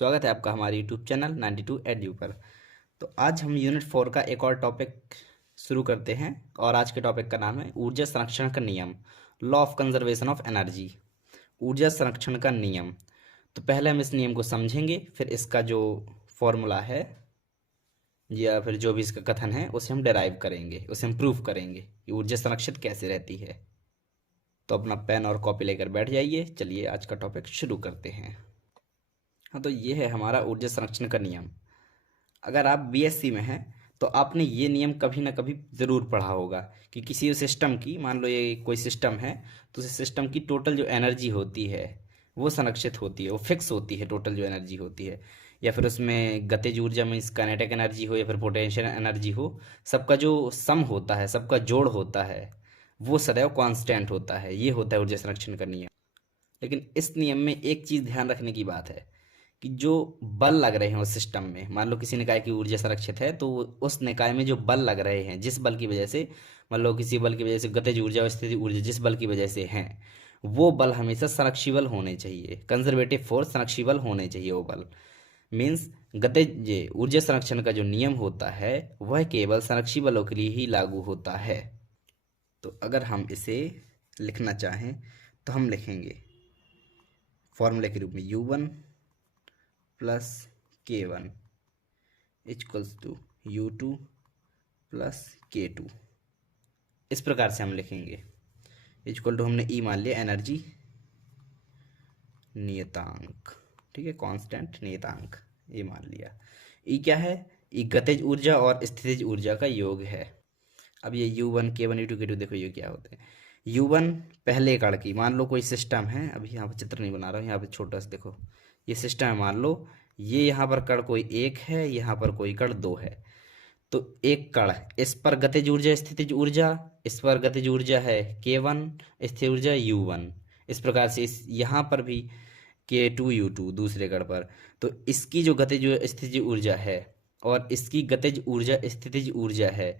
स्वागत है आपका हमारे यूट्यूब चैनल 92 एडू पर। तो आज हम यूनिट 4 का एक और टॉपिक शुरू करते हैं और आज के टॉपिक का नाम है ऊर्जा संरक्षण का नियम, law of conservation of energy. ऊर्जा संरक्षण का नियम। तो पहले हम इस नियम को समझेंगे, फिर इसका जो फॉर्मूला है या फिर जो भी इसका कथन है उसे हम डिराइव करेंगे, उसे हम प्रूफ करेंगे कि ऊर्जा संरक्षित कैसे रहती है। तो अपना पेन और कॉपी लेकर बैठ जाइए। चलिए आज का टॉपिक शुरू करते हैं। हाँ, तो ये है हमारा ऊर्जा संरक्षण का नियम। अगर आप बीएससी में हैं तो आपने ये नियम कभी ना कभी ज़रूर पढ़ा होगा कि किसी सिस्टम की, मान लो ये कोई सिस्टम है, तो उस सिस्टम की टोटल जो एनर्जी होती है वो संरक्षित होती है, वो फिक्स होती है। टोटल जो एनर्जी होती है, या फिर उसमें गतिज ऊर्जा मीन्स काइनेटिक एनर्जी हो या फिर पोटेंशियल एनर्जी हो, सबका जो सम होता है, सबका जोड़ होता है, वो सदैव कांस्टेंट होता है। ये होता है ऊर्जा संरक्षण का नियम। लेकिन इस नियम में एक चीज़ ध्यान रखने की बात है कि जो बल लग रहे हैं उस सिस्टम में, मान लो किसी निकाय की ऊर्जा संरक्षित है तो उस निकाय में जो बल लग रहे हैं, जिस बल की वजह से, मान लो किसी बल की वजह से गतिज ऊर्जा और स्थितिज ऊर्जा जिस बल की वजह से हैं, वो बल हमेशा संरक्षिबल होने चाहिए। कंजर्वेटिव फोर्स संरक्षिबल होने चाहिए। वो बल मीन्स गतिज ये ऊर्जा संरक्षण का जो नियम होता है वह केवल संरक्षी बलों के लिए ही लागू होता है। तो अगर हम इसे लिखना चाहें तो हम लिखेंगे फॉर्मूले के रूप में U1 plus K1 equals to U2 plus K2। इस प्रकार से हम लिखेंगे। इक्वल टू हमने E मान लिया एनर्जी नियतांक, ठीक है, कांस्टेंट नियतांक ये मान लिया। E क्या है? E गतिज ऊर्जा और स्थितिज ऊर्जा का योग है। अब ये U1 K1 U2 K2 देखो ये क्या होते हैं। U1 पहले कण की, मान लो कोई सिस्टम है, अभी यहाँ पर चित्र नहीं बना रहा हूँ, यहाँ पे छोटा सा देखो ये सिस्टम है। मान लो ये यहाँ पर कण कोई एक है, यहाँ पर कोई कण दो है। तो एक कण, इस पर गतिज ऊर्जा स्थितिज ऊर्जा, इस पर गतिज ऊर्जा है K1, स्थितिज ऊर्जा U1। इस प्रकार से इस यहाँ पर भी K2 U2 दूसरे कण पर। तो इसकी जो गतिज स्थितिज ऊर्जा है और इसकी गतिज ऊर्जा स्थितिज ऊर्जा है,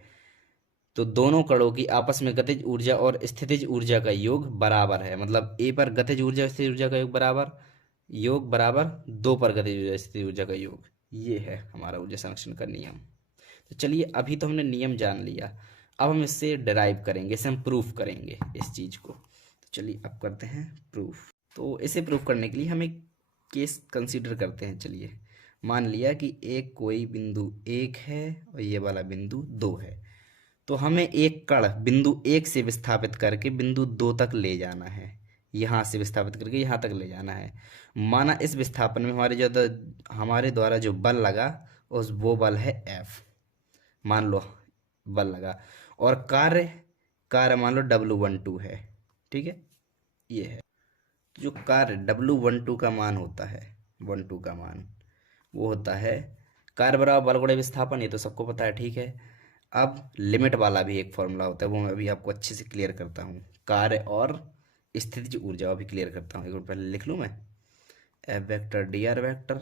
तो दोनों कणों की आपस में गतिज ऊर्जा और स्थितिज ऊर्जा का योग बराबर है। मतलब ए पर गतिज ऊर्जा स्थितिज ऊर्जा का योग बराबर दो पर गतिज ऊर्जा स्थितिज ऊर्जा का योग। ये है हमारा ऊर्जा संरक्षण का नियम। तो चलिए, अभी तो हमने नियम जान लिया, अब हम इससे डिराइव करेंगे, इसे हम प्रूफ करेंगे इस चीज़ को। तो चलिए अब करते हैं प्रूफ। तो इसे प्रूफ करने के लिए हम एक केस कंसीडर करते हैं। चलिए, मान लिया कि एक कोई बिंदु एक है और ये वाला बिंदु दो है। तो हमें एक कण बिंदु एक से विस्थापित करके बिंदु दो तक ले जाना है। यहाँ से विस्थापित करके यहाँ तक ले जाना है। माना इस विस्थापन में हमारे द्वारा जो बल लगा वो बल है F, मान लो बल लगा। और कार्य कार्य मान लो W12 है, ठीक है, ये है। तो जो कार्य W12 का मान होता है, 12 का मान वो होता है कार्य बराबर बल गुणे विस्थापन। ये तो सबको पता है, ठीक है। अब लिमिट वाला भी एक फॉर्मूला होता है, वो मैं अभी आपको अच्छे से क्लियर करता हूँ। कार्य और स्थितिज ऊर्जा भी क्लियर करता हूँ। एक बार पहले लिख लूँ मैं, F वेक्टर dr वेक्टर,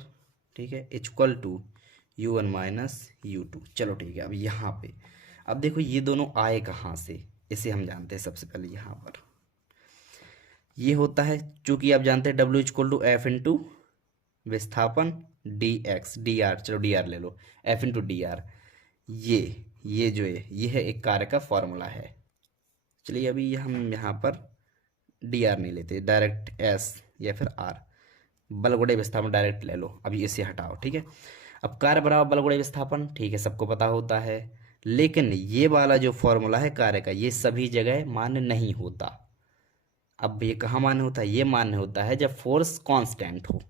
ठीक है, equal to U1 minus U2। चलो ठीक है। अब यहाँ पे अब देखो ये दोनों आए कहाँ से, इसे हम जानते हैं। सबसे पहले यहाँ पर ये होता है, चूंकि आप जानते हैं W equal to F into विस्थापन dx dr, चलो dr ले लो, F इंटू dr। ये जो है ये है एक कार्य का फॉर्मूला है। चलिए अभी हम यहाँ पर dr नहीं लेते, डायरेक्ट s या फिर r, बल गुणे विस्थापन डायरेक्ट ले लो। अभी इसे हटाओ, ठीक है। अब कार्य बराबर बल गुणे विस्थापन, ठीक है, सबको पता होता है। लेकिन ये वाला जो फॉर्मूला है कार्य का, ये सभी जगह मान्य नहीं होता। अब ये कहाँ मान्य होता है? ये मान्य होता है जब फोर्स कांस्टेंट हो।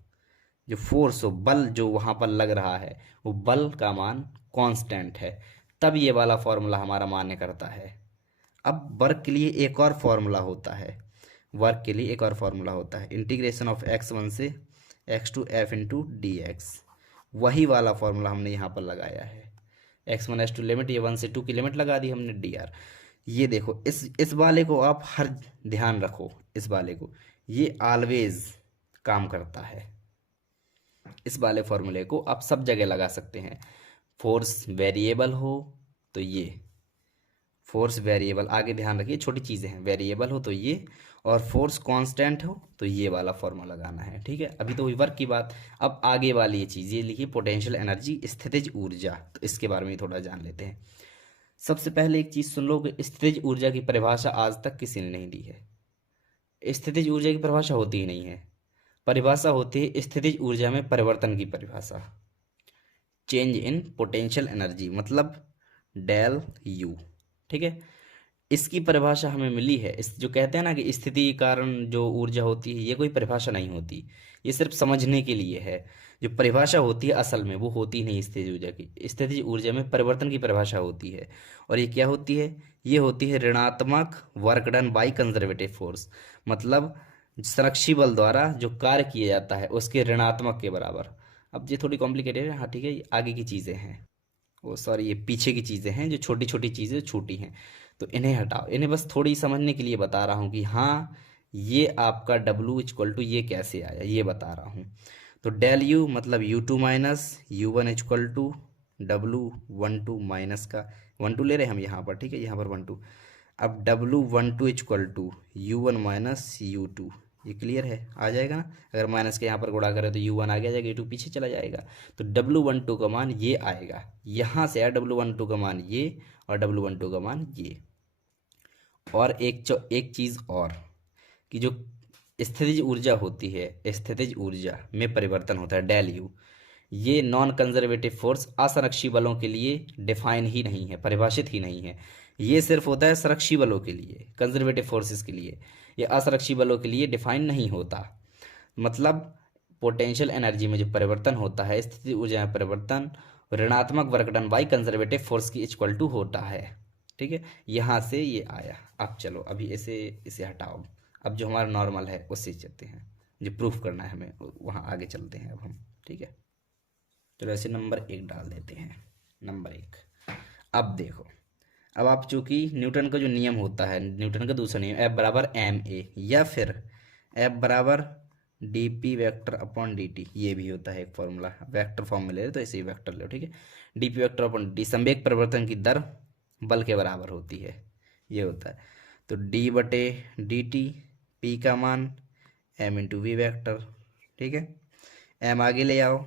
जो फोर्स हो, बल जो वहाँ पर लग रहा है, वो बल का मान कांस्टेंट है, तब ये वाला फॉर्मूला हमारा मान्य करता है। अब वर्क के लिए एक और फॉर्मूला होता है, वर्क के लिए एक और फॉर्मूला होता है, इंटीग्रेशन ऑफ x1 से x2 f into D x. वही वाला फॉर्मूला हमने यहाँ पर लगाया है। x1 x2 लिमिट, ये 1 से 2 की लिमिट लगा दी हमने dr। ये देखो इस वाले को आप हर ध्यान रखो, इस वाले को, ये ऑलवेज काम करता है। इस वाले फॉर्मूले को आप सब जगह लगा सकते हैं। फोर्स वेरिएबल हो तो ये, फोर्स वेरिएबल, आगे ध्यान रखिए छोटी चीज़ें हैं, वेरिएबल हो तो ये, और फोर्स कांस्टेंट हो तो ये वाला फॉर्मूला लगाना है, ठीक है। अभी तो हुई वर्क की बात, अब आगे वाली ये चीज़ ये लिखिए, पोटेंशियल एनर्जी, स्थितिज ऊर्जा। तो इसके बारे में थोड़ा जान लेते हैं। सबसे पहले एक चीज़ सुन लो कि स्थितिज ऊर्जा की परिभाषा आज तक किसी ने नहीं दी है। स्थितिज ऊर्जा की परिभाषा होती ही नहीं है। परिभाषा होती है स्थितिज ऊर्जा में परिवर्तन की परिभाषा, चेंज इन पोटेंशियल एनर्जी, मतलब डेल यू, ठीक है। इसकी परिभाषा हमें मिली है। इस जो कहते हैं ना कि स्थिति के कारण जो ऊर्जा होती है, ये कोई परिभाषा नहीं होती, ये सिर्फ समझने के लिए है। जो परिभाषा होती है असल में वो होती नहीं स्थितिज ऊर्जा की। स्थितिज ऊर्जा में परिवर्तन की परिभाषा होती है, और ये क्या होती है? ये होती है ऋणात्मक work done by conservative force, मतलब संरक्षी बल द्वारा जो कार्य किया जाता है उसके ऋणात्मक के बराबर। अब ये थोड़ी कॉम्प्लिकेटेड है, हाँ ठीक है, ये आगे की चीज़ें हैं, वो सॉरी ये पीछे की चीज़ें हैं, जो छोटी छोटी चीज़ें छोटी हैं, तो इन्हें हटाओ। इन्हें बस थोड़ी समझने के लिए बता रहा हूँ कि हाँ ये आपका W इक्वल टू ये कैसे आया, ये बता रहा हूँ। तो डेल यू मतलब U2 minus U1 equal to W12 minus का 12 ले रहे हैं हम यहाँ पर, ठीक है, यहाँ पर 12। अब W12 equal to U1 minus U2, ये क्लियर है, आ जाएगा ना। अगर माइनस के यहाँ पर गुणा करें तो U1 आगे आ जाएगा, U2 पीछे चला जाएगा, तो W12 का मान ये आएगा। यहाँ से आया W12 का मान ये, और W12 का मान ये। और एक चीज़ और, कि जो स्थितिज ऊर्जा होती है, स्थितिज ऊर्जा में परिवर्तन होता है डेल यू, ये नॉन कंजर्वेटिव फोर्स असंरक्षी बलों के लिए डिफाइन ही नहीं है, परिभाषित ही नहीं है। ये सिर्फ होता है संरक्षी बलों के लिए, कंजर्वेटिव फोर्सेस के लिए। ये असंरक्षी बलों के लिए डिफाइन नहीं होता। मतलब पोटेंशियल एनर्जी में जो परिवर्तन होता है, स्थितिज ऊर्जा में परिवर्तन ऋणात्मक work done by conservative force की इक्वल टू होता है, ठीक है। यहाँ से ये आया। अब चलो अभी इसे हटाओ, अब जो हमारा नॉर्मल है उससे चलते हैं, जो प्रूफ करना है हमें वहाँ आगे चलते हैं अब हम, ठीक है। चलो ऐसे नंबर 1 डाल देते हैं, नंबर 1। अब देखो, अब आप चूंकि न्यूटन का जो नियम होता है, न्यूटन का दूसरा नियम, F बराबर ma, या फिर F बराबर dp वेक्टर अपॉन dt, ये भी होता है एक फॉर्मूला। वेक्टर फॉर्म में ले रहे तो ऐसे ही वेक्टर लो, ठीक है। dp वेक्टर अपॉन dt, संवेग परिवर्तन की दर बल के बराबर होती है, ये होता है। तो d बटे dt, p का मान m इंटू वी वेक्टर, ठीक है। m आगे ले आओ,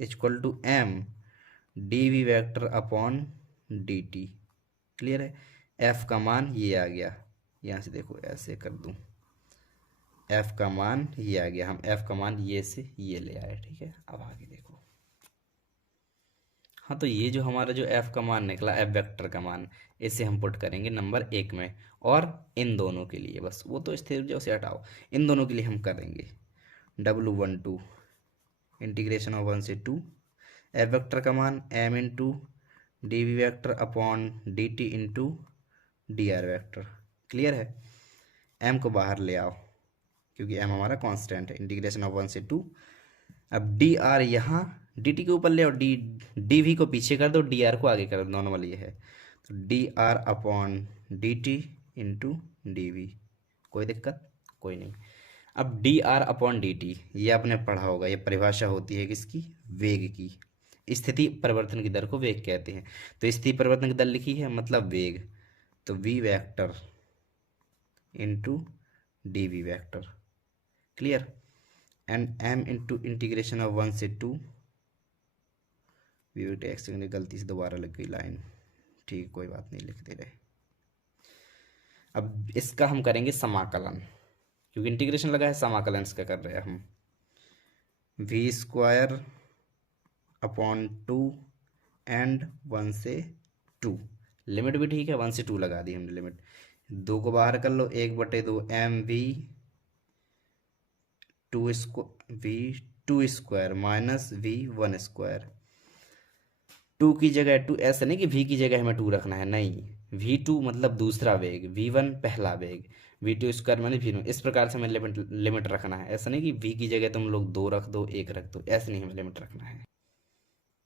equal to m d v vector upon d t, clear है। f का मान ये आ गया, यहाँ से देखो ऐसे कर दूँ, f का मान ये आ गया, हम f का मान ये से ये ले आए, ठीक है। अब आगे देखो, हाँ तो ये जो हमारा जो f का मान निकला, f वेक्टर का मान, इसे हम पुट करेंगे नंबर 1 में, और इन दोनों के लिए बस, वो तो स्थिर ऊर्जा उसे हटाओ, इन दोनों के लिए हम करेंगे W12 इंटीग्रेशन ऑफ 1 से 2, f वेक्टर का मान m into d v vector upon d t into d r vector, clear है। m को बाहर ले आओ क्योंकि m हमारा कांस्टेंट है, इंटीग्रेशन ऑफ 1 से 2। अब डी आर यहाँ डी टी के ऊपर ले आओ, डी वी को पीछे कर दो, डी आर को आगे कर दो, नॉर्मल ये है, तो d r upon d t into d v, कोई दिक्कत कोई नहीं। अब d r upon d t, ये आपने पढ़ा होगा, ये परिभाषा होती है किसकी? वेग की। स्थिति परिवर्तन की दर को वेग कहते हैं, तो स्थिति परिवर्तन की दर लिखी है मतलब वेग, तो v vector into d v vector, clear. And m into integration of 1 से 2, वी टेक्स गलती से दोबारा लग गई लाइन, ठीक कोई बात नहीं, लिख दे रहे। अब इसका हम करेंगे समाकलन, क्योंकि इंटीग्रेशन लगा है, समाकलन इसका कर रहे हैं हम। वी स्क्वायर अपॉन 2 एंड 1 से 2, लिमिट भी ठीक है, 1 से 2 लगा दी हमने लिमिट, 2 को बाहर कर लो, 1/2 m v two square minus v 1 square. 2 की जगह 2, ऐसा नहीं कि v की जगह हमें 2 रखना है, नहीं, v2 मतलब दूसरा वेग, v1 पहला वेग, v2 स्क्वायर माइनस v1, इस प्रकार से हमें लिमिट रखना है। ऐसा नहीं कि v की जगह तुम लोग 2 रख दो, 1 रख दो, ऐसे नहीं हमें लिमिट रखना है।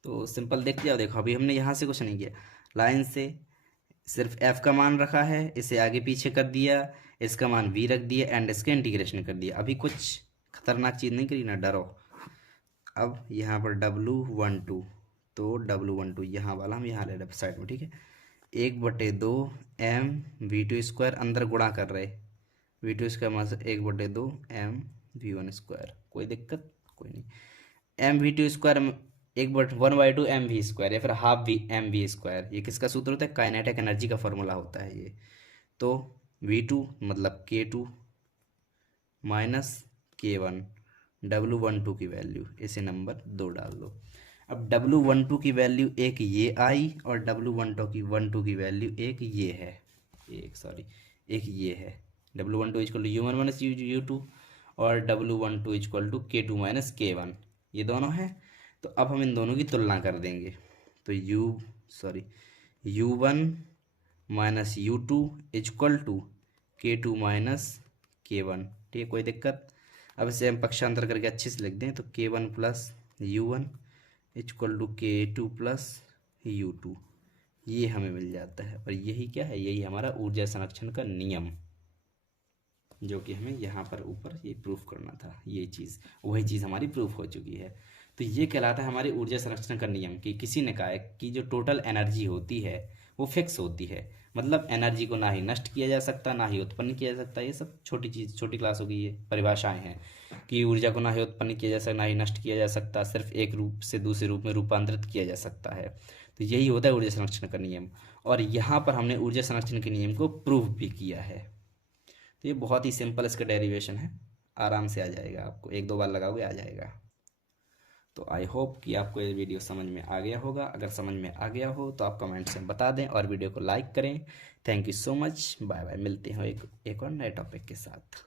तो सिंपल देख जाओ, देखो अभी हमने यहाँ से कुछ नहीं किया, लाइन से सिर्फ f का मान रखा है, इसे आगे पीछे कर दिया, इसका मान v रख दिया, एंड इसका इंटीग्रेशन कर दिया। अभी कुछ खतरनाक चीज़ नहीं करी ना, डरो। अब यहाँ पर W12, तो W12 यहाँ वाला हम यहाँ ले रहे साइड में, ठीक है। 1/2 m v2 स्क्वायर, अंदर गुणा कर रहे v2 स्क्वायर मतलब 1/2 m v1 स्क्वायर। कोई दिक्कत कोई नहीं। mv2 square 1/2 m v square या फिर हाफ वी mv स्क्वायर, ये किसका सूत्र होता है? काइनेटिक एनर्जी का फॉर्मूला होता है ये। तो v2 मतलब k2 माइनस k1, W12 की वैल्यू इसे नंबर 2 डाल दो। अब W12 की वैल्यू एक ये आई और W12 की वैल्यू एक ये है, एक ये है। W12 equal to U1 minus U2 और W12 equal to K2 minus K1, ये दोनों हैं। तो अब हम इन दोनों की तुलना कर देंगे। तो U1 minus U2 equal to K2 minus K1, ठीक है, कोई दिक्कत। अब इसे हम पक्षांतर करके अच्छे से लिख दें तो K1 plus U1 equal to K2 plus U2, ये हमें मिल जाता है। और यही क्या है? यही हमारा ऊर्जा संरक्षण का नियम, जो कि हमें यहाँ पर ऊपर ये प्रूफ करना था। ये चीज़, वही चीज़ हमारी प्रूफ हो चुकी है। तो ये कहलाता है हमारी ऊर्जा संरक्षण का नियम कि किसी ने कहा है कि जो टोटल एनर्जी होती है वो फिक्स होती है, मतलब एनर्जी को ना ही नष्ट किया जा सकता ना ही उत्पन्न किया जा सकता। ये सब छोटी चीज़, छोटी क्लासों की ये परिभाषाएं हैं कि ऊर्जा को ना ही उत्पन्न किया जा सकता ना ही नष्ट किया जा सकता, सिर्फ एक रूप से दूसरे रूप में रूपांतरित किया जा सकता है। तो यही होता है ऊर्जा संरक्षण का नियम। और यहाँ पर हमने ऊर्जा संरक्षण के नियम को प्रूव भी किया है। तो ये बहुत ही सिंपल इसका डेरिवेशन है, आराम से आ जाएगा, आपको 1-2 बार लगाओगे आ जाएगा। तो आई होप कि आपको ये वीडियो समझ में आ गया होगा। अगर समझ में आ गया हो तो आप कमेंट्स में बता दें और वीडियो को लाइक करें। Thank you so much, bye bye. मिलते हैं एक और नए टॉपिक के साथ।